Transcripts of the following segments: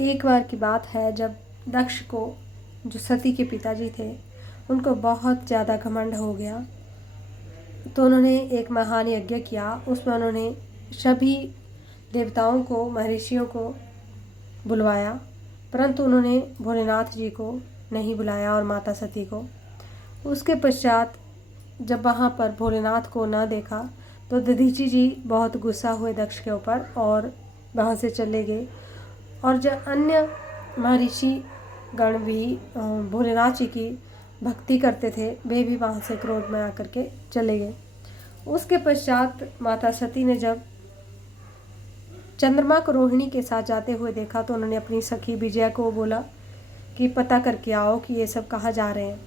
एक बार की बात है जब दक्ष को, जो सती के पिताजी थे, उनको बहुत ज़्यादा घमंड हो गया, तो उन्होंने एक महान यज्ञ किया। उसमें उन्होंने सभी देवताओं को, महर्षियों को बुलवाया, परंतु उन्होंने भोलेनाथ जी को नहीं बुलाया और माता सती को। उसके पश्चात जब वहाँ पर भोलेनाथ को न देखा तो दधीची जी बहुत गुस्सा हुए दक्ष के ऊपर और वहाँ से चले गए। और जो अन्य महर्षि गण भी भोलेनाथ जी की भक्ति करते थे, वे भी वहाँ से क्रोध में आकर के चले गए। उसके पश्चात माता सती ने जब चंद्रमा को रोहिणी के साथ जाते हुए देखा तो उन्होंने अपनी सखी विजया को बोला कि पता करके आओ कि ये सब कहाँ जा रहे हैं।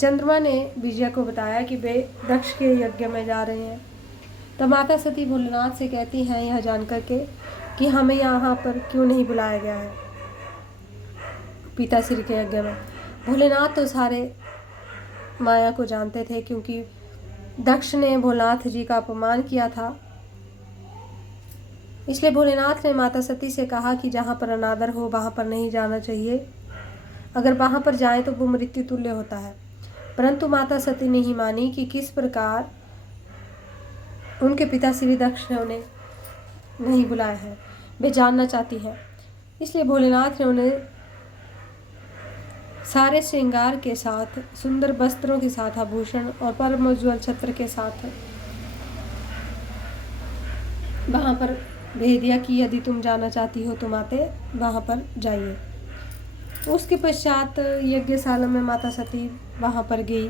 चंद्रमा ने विजया को बताया कि वे दक्ष के यज्ञ में जा रहे हैं। तब माता सती भोलेनाथ से कहती हैं यह जानकर के कि हमें यहाँ पर क्यों नहीं बुलाया गया है पिताश्री के यज्ञ में। भोलेनाथ तो सारे माया को जानते थे, क्योंकि दक्ष ने भोलेनाथ जी का अपमान किया था। इसलिए भोलेनाथ ने माता सती से कहा कि जहाँ पर अनादर हो वहाँ पर नहीं जाना चाहिए, अगर वहाँ पर जाए तो वो मृत्यु तुल्य होता है। परंतु माता सती नहीं मानी कि किस प्रकार उनके पिता श्री दक्ष ने उन्हें नहीं बुलाया है, वे जानना चाहती है। इसलिए भोलेनाथ ने उन्हें सारे श्रृंगार के साथ, सुंदर वस्त्रों के साथ, आभूषण और परम उज्ज्वल छत्र के साथ वहाँ पर भेज दिया कि यदि तुम जाना चाहती हो तो माते वहाँ पर जाइए। उसके पश्चात यज्ञशाला में माता सती वहाँ पर गई।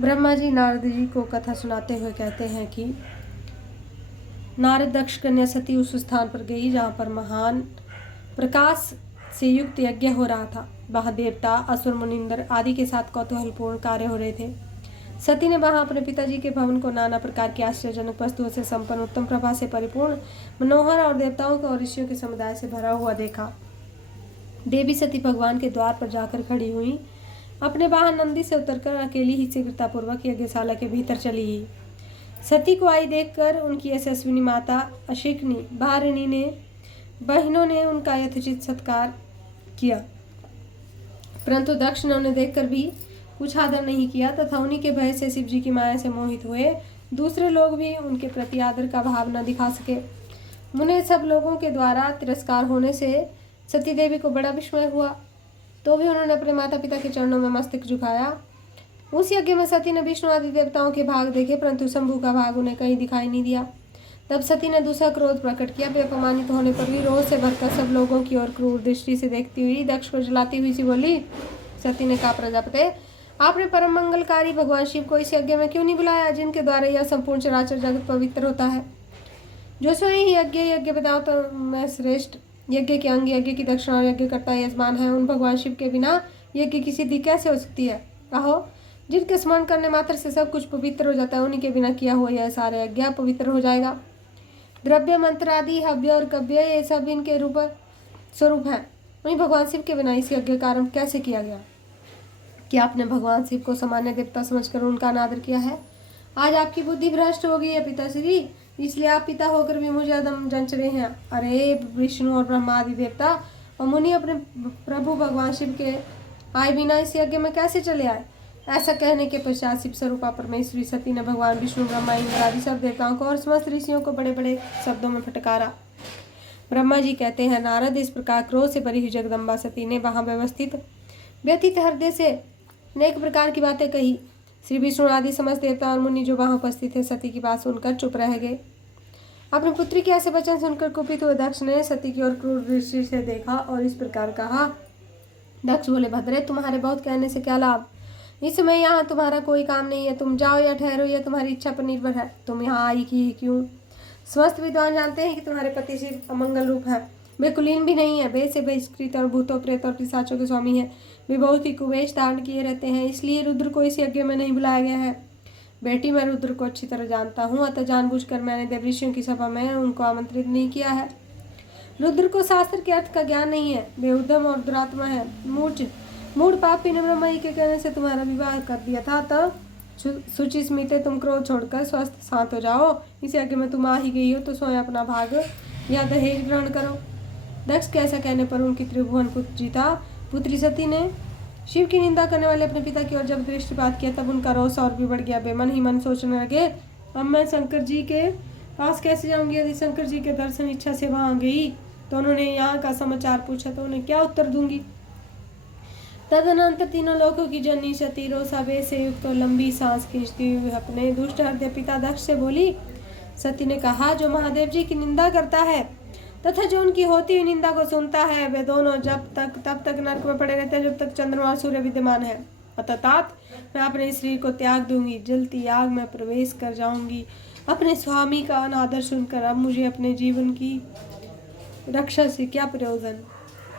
ब्रह्मा जी नारद जी को कथा सुनाते हुए कहते हैं कि नारद दक्ष कन्या सती उस स्थान पर गई जहाँ पर महान प्रकाश से युक्त यज्ञ हो रहा था। वहाँ देवता, असुर, मुनिंदर आदि के साथ कौतूहलपूर्ण कार्य हो रहे थे। सती ने वहाँ अपने पिताजी के भवन को नाना प्रकार की आश्चर्यजनक वस्तुओं से संपन्न, उत्तम प्रभा से परिपूर्ण, मनोहर और देवताओं के और ऋषियों के समुदाय से भरा हुआ देखा। देवी सती भगवान के द्वार पर जाकर खड़ी हुई, अपने वाहन नंदी से उतरकर अकेली ही शीघ्रतापूर्वक यज्ञशाला के भीतर चली गई। सती को आई देखकर उनकी यशस्विनी माता अशिकनी, भारिणी ने, बहनों ने उनका यथोचित सत्कार किया, परंतु दक्ष ने उन्हें देखकर भी कुछ आदर नहीं किया तथा उन्हीं के भय से शिव जी की माया से मोहित हुए दूसरे लोग भी उनके प्रति आदर का भाव न दिखा सके। उन्हें सब लोगों के द्वारा तिरस्कार होने से सती देवी को बड़ा विस्मय हुआ, तो भी उन्होंने अपने माता पिता के चरणों में मस्तक झुकाया। उस यज्ञ में सती ने विष्णु आदि देवताओं के भाग देखे, परंतु शंभु का भाग उन्हें कहीं दिखाई नहीं दिया। तब सती ने दूसरा क्रोध प्रकट किया। वे अपमानित होने पर भी रोष से भरकर सब लोगों की ओर क्रूर दृष्टि से देखती हुई दक्ष को जलाती हुई सी बोली। सती ने कहा, प्रजापते, आपने परम मंगलकारी भगवान शिव को इस यज्ञ में क्यों नहीं बुलाया, जिनके द्वारा यह संपूर्ण चराचर जगत पवित्र होता है। जो स्वयं ही यज्ञ बताओ तो मैं श्रेष्ठ, यज्ञ के अंग, यज्ञ की दक्षिणा और यज्ञ करता यजमान है, उन भगवान शिव के बिना यज्ञ की सिद्धि कैसे हो सकती है। कहो, जिनके स्मरण करने मात्र से सब कुछ पवित्र हो जाता है, उन्हीं के बिना किया हुआ यह सारे यज्ञ पवित्र हो जाएगा। द्रव्य, मंत्र आदि, हव्य और कव्य, ये सब इनके रूप स्वरूप है, वहीं भगवान शिव के बिना इस यज्ञ का आरंभ कैसे किया गया। क्या आपने भगवान शिव को सामान्य देवता समझकर उनका अनादर किया है। आज आपकी बुद्धि भ्रष्ट हो गई है पिताश्री, इसलिए आप पिता होकर भी मुझे अदम जंच रहे हैं। अरे विष्णु और ब्रह्मा आदि देवता और मुनि अपने प्रभु भगवान शिव के आए बिना इस यज्ञ में कैसे चले आए। ऐसा कहने के पश्चात शिव स्वरूपा परमेश्वरी सती ने भगवान विष्णु, ब्रह्मा, इंद्र आदि सब देवताओं को और समस्त ऋषियों को बड़े बड़े शब्दों में फटकारा। ब्रह्मा जी कहते हैं, नारद, इस प्रकार क्रोध से भरी हुई जगदम्बा सती ने वहां व्यवस्थित व्यतीत हृदय से अनेक प्रकार की बातें कही। श्री विष्णु आदि समस्त देवता और मुनि जो वहां उपस्थित थे सती की बात सुनकर चुप रह गए। अपनी पुत्री के ऐसे वचन सुनकर कुपित हुए दक्ष ने सती की ओर क्रूर दृष्टि से देखा और इस प्रकार कहा। दक्ष बोले, भद्रे, तुम्हारे बहुत कहने से क्या लाभ, इस समय यहाँ तुम्हारा कोई काम नहीं है, तुम जाओ या ठहरो, यह तुम्हारी इच्छा पर निर्भर है। तुम यहाँ आई ही क्यों। समस्त विद्वान जानते हैं कि तुम्हारे पति शिव अमंगल रूप है, वे कुलीन भी नहीं है, वेद से बहिष्कृत और भूतों, प्रेत और पिशाचों के स्वामी है। वे बहुत ही कुवेश धारण किए रहते हैं, इसलिए रुद्र को इस यज्ञ में नहीं बुलाया गया है। बेटी, मैं रुद्र को अच्छी तरह जानता हूँ, अतः जानबूझकर मैंने देवऋषियों की सभा में उनको आमंत्रित नहीं किया है। रुद्र को शास्त्र के अर्थ का ज्ञान नहीं है, वे उद्यम और दुरात्मा है। मूढ़ पापी ने ब्रह्मा जी के कहने से तुम्हारा विवाह कर दिया था, तब शुचि स्मिते तुम क्रोध छोड़कर स्वस्थ शांत हो जाओ। इस यज्ञ में तुम आ ही गई हो तो स्वयं अपना भाग या दहेज ग्रहण करो। दक्ष के ऐसा कहने पर उनकी त्रिभुवन पुत्री सती ने शिव की निंदा करने वाले अपने पिता की ओर जब दृष्टिपात किया तब उनका रोष और भी बढ़ गया। वे मन ही मन सोचने लगे, अब मैं शंकर जी के पास कैसे जाऊंगी? यदि शंकर जी के दर्शन इच्छा से वहां गई तो उन्होंने यहाँ का समाचार पूछा तो उन्हें क्या उत्तर दूंगी? तदनंतर तीनों लोकों की जननी सती रोषावेश से युक्त और लंबी सांस खींचती हुई अपने दुष्ट हृदय पिता दक्ष से बोली। सती ने कहा, जो महादेव जी की निंदा करता है तथा जो उनकी होती हुई निंदा को सुनता है, वे दोनों तब तक नरक में पड़े रहते हैं जब तक चंद्रमा और सूर्य विद्यमान है। अततात मैं अपने शरीर को त्याग दूंगी, जलती आग में प्रवेश कर जाऊंगी। अपने स्वामी का अनादर सुनकर अब मुझे अपने जीवन की रक्षा से क्या प्रयोजन?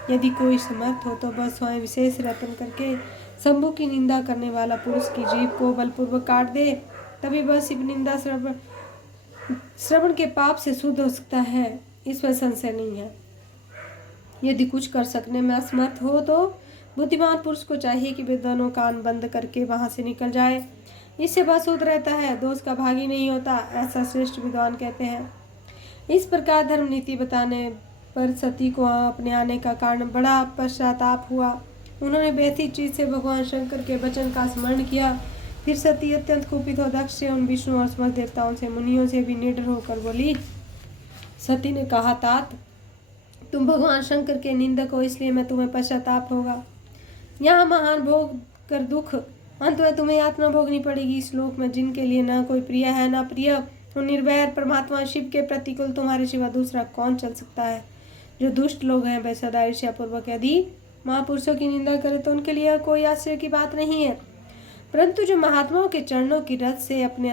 यदि कोई समर्थ हो तो बस स्वयं विशेष रतन करके शंभु की निंदा करने वाला पुरुष की जीभ को बलपूर्वक काट दे, तभी बस शिव निंदा श्रवण के पाप से शुद्ध हो सकता है, इसमें संशय नहीं है। यदि कुछ कर सकने में असमर्थ हो तो बुद्धिमान पुरुष को चाहिए कि वे दोनों कान बंद करके वहां से निकल जाए, इससे बस शुद्ध रहता है, दोष का भागी नहीं होता, ऐसा श्रेष्ठ विद्वान कहते हैं। इस प्रकार धर्म नीति बताने पर सती को अपने आने का कारण बड़ा पश्चाताप हुआ। उन्होंने व्यथित चित्त से भगवान शंकर के वचन का स्मरण किया। फिर सती अत्यंत कुपित हो दक्ष से, उन विष्णु और समस्त देवताओं से, मुनियों से भी निडर होकर बोली। सती ने कहा, तात तुम भगवान शंकर के निंदक हो, इसलिए मैं तुम्हें पश्चाताप होगा। यहाँ महान भोग कर दुख अंत में तुम्हें यातना भोगनी पड़ेगी। इस लोक में जिनके लिए न कोई प्रिय है न प्रिय, उन निर्वैर परमात्मा शिव के प्रतिकूल तुम्हारे सिवा दूसरा कौन चल सकता है? जो दुष्ट लोग हैं वे सदा ईर्ष्यापूर्वक यदि महापुरुषों की निंदा करें तो उनके लिए कोई आश्चर्य की बात नहीं है, परंतु जो महात्माओं के चरणों की रथ से अपने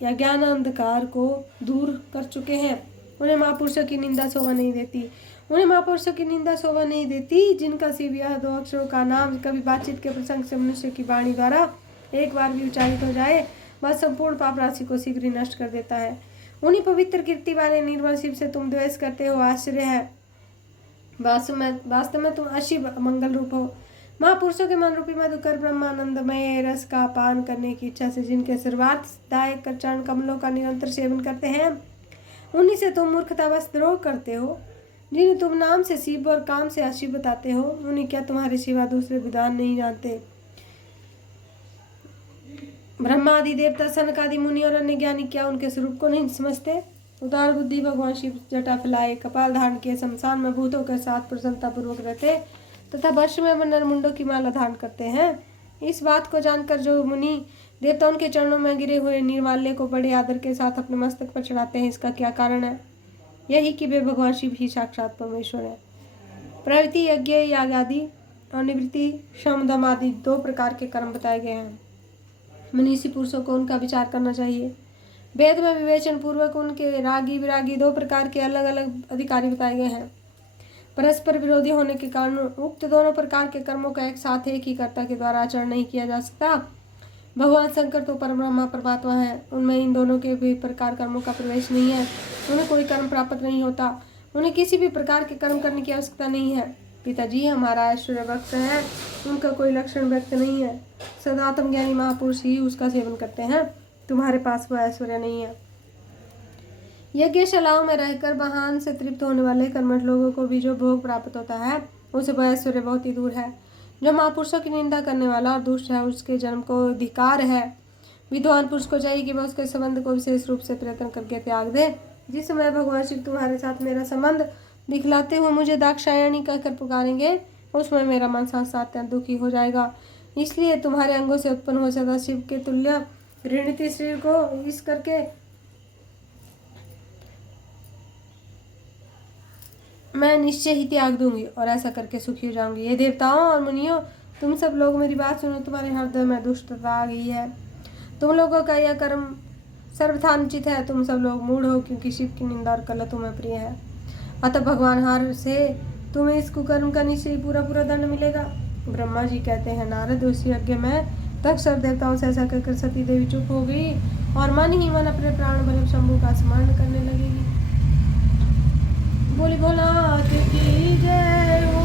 या ज्ञान अंधकार को दूर कर चुके हैं, उन्हें महापुरुषों की निंदा शोभा नहीं देती। उन्हें महापुरुषों की निंदा शोभा नहीं देती जिनका शिव यह 2 अक्षरों का नाम कभी बातचीत के प्रसंग से मनुष्य की वाणी द्वारा एक बार भी उच्चारित हो जाए, वह संपूर्ण पाप राशि को शीघ्र ही नष्ट कर देता है। उन्हीं पवित्र कीर्ति वाले निर्मल शिव से तुम द्वेष करते हो, आश्चर्य है। वास्तव में तुम अशिव मंगल रूप हो। महापुरुषों के मन रूपी मधुकर ब्रह्मानंदमय रस का पान करने की इच्छा से जिनके सर्वार्थदायक चरण कमलों का निरंतर सेवन करते हैं, उन्हीं से तुम मूर्खतावश द्रोह करते हो। जिन्हें तुम नाम से शिव और काम से अशिव बताते हो, उन्हें क्या तुम्हारे सिवा दूसरे विधान नहीं जानते? ब्रह्मादि देवता, सनक आदि मुनि और अन्य ज्ञानी क्या उनके स्वरूप को नहीं समझते? उदार बुद्धि भगवान शिव जटा फैलाए, कपाल धारण किए, शमशान में भूतों के साथ प्रसन्नता पूर्वक रहते तथा भस्म में नरमुंडों की माला धारण करते हैं। इस बात को जानकर जो मुनि देवता उनके चरणों में गिरे हुए निर्वाल्य को बड़े आदर के साथ अपने मस्तक पर चढ़ाते हैं, इसका क्या कारण है? यही कि वे भगवान शिव ही साक्षात परमेश्वर है। प्रवृत्ति, यज्ञ, याग आदि और निवृत्ति, शम दम आदि 2 प्रकार के कर्म बताए गए हैं। मनीषी पुरुषों को उनका विचार करना चाहिए। वेद में विवेचन पूर्वक उनके रागी विरागी 2 प्रकार के अलग अलग अधिकारी बताए गए हैं। परस्पर विरोधी होने के कारण उक्त दोनों प्रकार के कर्मों का एक साथ एक ही कर्ता के द्वारा आचरण नहीं किया जा सकता। भगवान शंकर तो परब्रह्मा परमात्मा है, उनमें इन दोनों के भी प्रकार कर्मों का प्रवेश नहीं है। उन्हें कोई कर्म प्राप्त नहीं होता, उन्हें किसी भी प्रकार के कर्म करने की आवश्यकता नहीं है। पिताजी हमारा ऐश्वर्य व्यक्त है, उनका कोई लक्षण व्यक्त नहीं है। सदा आत्मज्ञानी महापुरुष ही उसका सेवन करते हैं, तुम्हारे पास वह ऐश्वर्य नहीं है। यज्ञशालाओं में रहकर वाहन से तृप्त होने वाले कर्मठ लोगों को भी जो भोग प्राप्त होता है, उसे वह ऐश्वर्य बहुत ही दूर है। जो महापुरुषों की निंदा करने वाला और दुष्ट है, उसके जन्म को अधिकार है। विद्वान पुरुष को चाहिए कि वह उसके संबंध को विशेष रूप से प्रयत्न करके त्याग दे। जिस समय भगवान शिव तुम्हारे साथ मेरा संबंध दिखलाते हुए मुझे दाक्षायणी कहकर पुकारेंगे, उसमें मेरा मन अत्यंत दुखी हो जाएगा। इसलिए तुम्हारे अंगों से उत्पन्न हो सदा शिव के तुल्य घृणित शरीर को इस करके मैं निश्चय ही त्याग दूंगी और ऐसा करके सुखी हो जाऊंगी। ये देवताओं और मुनियों, तुम सब लोग मेरी बात सुनो। तुम्हारे हृदय में दुष्टता आ गई है। तुम लोगों का यह कर्म सर्वथा अनुचित है। तुम सब लोग मूढ़ हो, क्योंकि शिव की निंदा और कलह तुम्हें प्रिय है। अतः भगवान हार से तुम्हें इस कुकर्म का निश्चय पूरा दंड मिलेगा। ब्रह्मा जी कहते हैं, नारद उसी यज्ञ में तक सब देवताओं से ऐसा कहकर सती देवी चुप हो गई और मन ही मन अपने प्राण बल शंभु का स्मरण करने लगेगी। बोली भोलानाथ की जय।